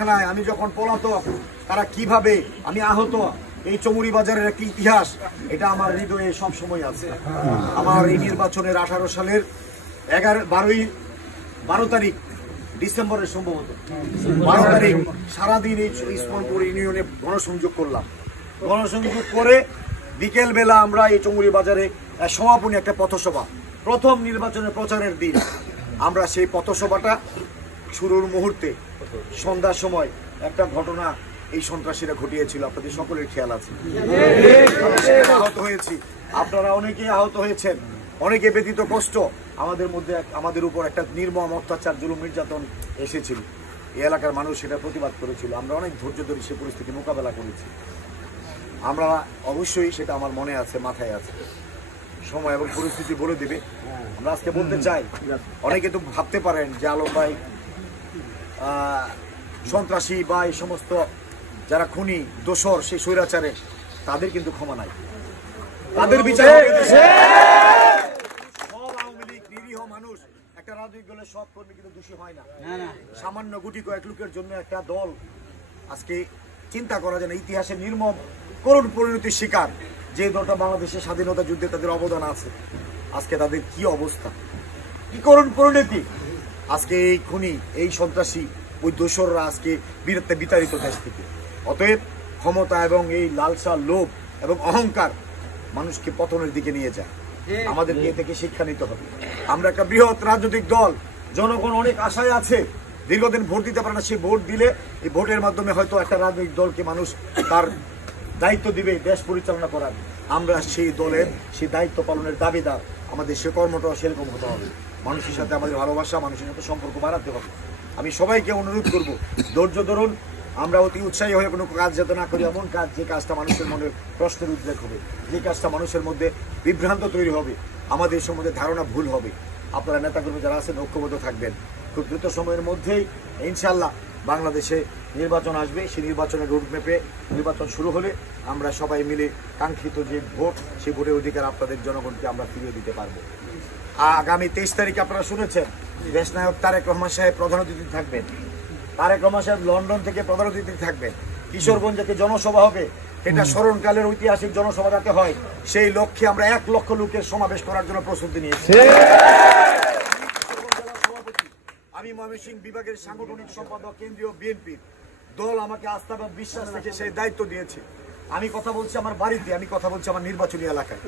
জেলখানায় আমি যখন পলাতক, তারা কিভাবে আমি আহত, এই চৌমুরি বাজারের একটি ইতিহাস এটা আমার হৃদয়ে সবসময় আছে। আমার এই নির্বাচনের 18 সালের 12 তারিখ ডিসেম্বরের সম্ভবত 12 তারিখ সারাদিন এই ইসমানপুর ইউনিয়নে গণসংযোগ করলাম। গণসংযোগ করে বিকেল বেলা আমরা এই চৌমুরি বাজারে সমাপনী একটা পথসভা, প্রথম নির্বাচনের প্রচারের দিন আমরা সেই পথসভাটা শুরুর মুহূর্তে সন্ধ্যার সময় একটা ঘটনা এই সন্ত্রাসীরা ঘটিয়েছিল, আপনাদের সকলের খেয়াল আছে। আহত হয়েছি, আপনারা অনেকেই আহত হয়েছেন, অনেকে ব্যতীত কষ্ট। আমাদের উপর একটা নির্মম অত্যাচার, জুলুম, নির্যাতন এসেছিল। এই এলাকার মানুষ সেটা প্রতিবাদ করেছিল, আমরা অনেক ধৈর্য ধরে সে পরিস্থিতি মোকাবেলা করেছি। আমরা অবশ্যই, সেটা আমার মনে আছে, মাথায় আছে, সময় এবং পরিস্থিতি বলে দেবে। আমরা আজকে বলতে চাই, অনেকে তো ভাবতে পারেন যে আলম ভাই সন্ত্রাসী বা এই সমস্ত যারা খুনি দোসর সেই স্বৈরাচারে, তাদের কিন্তু ক্ষমা নাই, তাদের বিচার সব আওয়ামী লীগ নিরীহ মানুষ, একটা রাজনৈতিক দলের সব কর্মী কিন্তু দোষী হয় না। সামান্য গুটি কয়েক লোকের জন্য একটা দল আজকে চিন্তা করা যায় না, ইতিহাসের নির্মম করুণ পরিণতির শিকার যে দলটা বাংলাদেশের স্বাধীনতা যুদ্ধে তাদের অবদান আছে, আজকে তাদের কি অবস্থা, কি করুণ পরিণতি। আজকে এই খুনি, এই সন্ত্রাসী, ওই দোসররা আজকে বিতাড়িত দেশ থেকে। অতএব ক্ষমতা এবং এই লালসা, লোভ এবং অহংকার মানুষকে পতনের দিকে নিয়ে যায়। আমাদেরকে এ থেকে শিক্ষা নিতে হবে। আমরা একটা বৃহৎ রাজনৈতিক দল, জনগণ অনেক আশায় আছে, দীর্ঘদিন ভোট দিতে পারে না, সেই ভোট দিলে এই ভোটের মাধ্যমে হয়তো একটা রাজনৈতিক দলকে মানুষ তার দায়িত্ব দিবে দেশ পরিচালনা করার। আমরা সেই দলের সেই দায়িত্ব পালনের দাবিদার। আমাদের সে কর্মটাও সেরকম হতে হবে। মানুষের সাথে আমাদের ভালোবাসা, মানুষের সাথে সম্পর্ক বাড়াতে হবে। আমি সবাইকে অনুরোধ করব, ধৈর্য ধরুন। আমরা অতি উৎসাহী হয়ে কোনো কাজ যাতে না করি, এমন কাজ যে কাজটা মানুষের মনে প্রশ্নের উদ্রেক হবে, যে কাজটা মানুষের মধ্যে বিভ্রান্ত তৈরি হবে, আমাদের সম্বন্ধে ধারণা ভুল হবে। আপনারা নেতাকর্মী যারা আছেন ঐক্যবদ্ধ থাকবেন। খুব দ্রুত সময়ের মধ্যেই ইনশাআল্লাহ বাংলাদেশে নির্বাচন আসবে। সেই নির্বাচনের রোডম্যাপে নির্বাচন শুরু হলে আমরা সবাই মিলে কাঙ্ক্ষিত যে ভোট, সেই ভোটের অধিকার আপনাদের জনগণকে আমরা ফিরিয়ে দিতে পারবো। আগামী 23 তারিখে আপনারা শুনেছেন দেশনায়ক তারেক রহমান সাহেব প্রধান অতিথি থাকবেন। তারেক রহমান সাহেব লন্ডন থেকে প্রধান অতিথি থাকবেন। কিশোরগঞ্জে জনসভা হবে, এটা স্মরণকালের ঐতিহাসিক জনসভা যাতে হয়, সেই লক্ষ্যে আমরা 1 লক্ষ লোকের সমাবেশ করার জন্য প্রস্তুতি নিয়েছি। আমি ময়মনসিংহ বিভাগের সাংগঠনিক সম্পাদক, কেন্দ্রীয় বিএনপি দল আমাকে আস্থা বা বিশ্বাস রেখে সেই দায়িত্ব দিয়েছে। আমি কথা বলছি আমার বাড়িতে, আমি কথা বলছি আমার নির্বাচনী এলাকায়।